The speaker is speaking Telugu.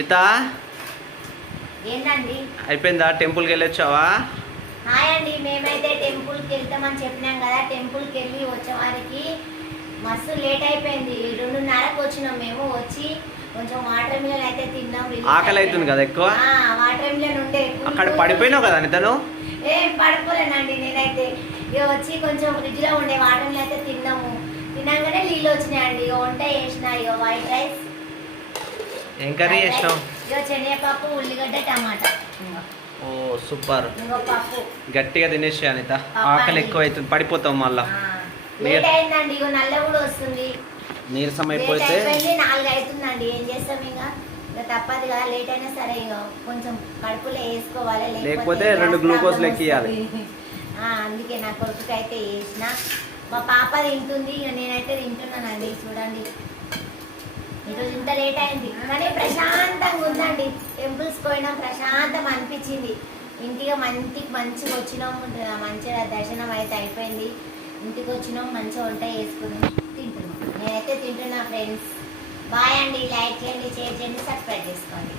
అనిత ఏంటండి అయిపోయిందా? టెంపుల్కి వెళ్ళొచ్చావా? హాయ్ అండి, మేమైతే టెంపుల్కి వెళ్తామని చెప్పినాం కదా. టెంపుల్కి వెళ్ళి వచ్చేవారికి మస్తు లేట్ అయిపోయింది. 2:30కి వచ్చినాం. మేము వచ్చి కొంచెం వాటర్ మిలన్ అయితే తిన్నాం. ఆకలి అవుతుంది కదా ఎక్కువ. వాటర్ మిలన్ ఉండే అక్కడ పడిపోయినావు కదా అనితను? ఏం పడిపోలేనండి నేనైతే. ఇక వచ్చి కొంచెం ఫ్రిడ్జ్ లో ఉండే వాటర్ మిలన్ అయితే తిన్నాము. తిన్నాకనే నీళ్ళు వచ్చినాయండి. ఇక వంట చేసిన, ఇక వైట్ రైస్. ఏం కర్రీ చేసినావు? ఇక శనగపప్పు, ఉల్లిగడ్డ, టమాటా. ఓ సూపర్. ఇంకో పప్పు. గట్టిగా తినేసి అనిత, ఆకలి ఎక్కువ అవుతుంది, పడిపోతాం మళ్ళా. లేట్ అయిందండి, ఇక నల్ల కూడా వస్తుంది. నీరసం అయిపోతే 4 అవుతుందండి. ఏం చేస్తాం ఇక తప్పదు కదా. లేట్ అయినా సరే ఇక కొంచెం కడుపులో వేసుకోవాలి, లేకపోతే 2 గ్లూకోజ్ లెక్కియాలి. అందుకే నా కొడుకుకి అయితే వేసిన. మా పాప తింటుంది, ఇక నేనైతే తింటున్నానండి. చూడండి, ఈరోజు ఇంత లేట్ అయింది కానీ ప్రశాంతంగా ఉందండి. టెంపుల్స్ పోయినా ప్రశాంతం అనిపించింది. ఇంటికి మంచిగా వచ్చినాం, మంచిగా దర్శనం అయితే అయిపోయింది. ఇంటికి వచ్చినాం, మంచిగా వంట చేసుకున్నాం, తింటున్నాం. నేనైతే తింటున్నా ఫ్రెండ్స్. బాయ్ అండి. లైక్ చేయండి, షేర్ చేయండి, సబ్స్క్రైబ్ చేసుకోండి.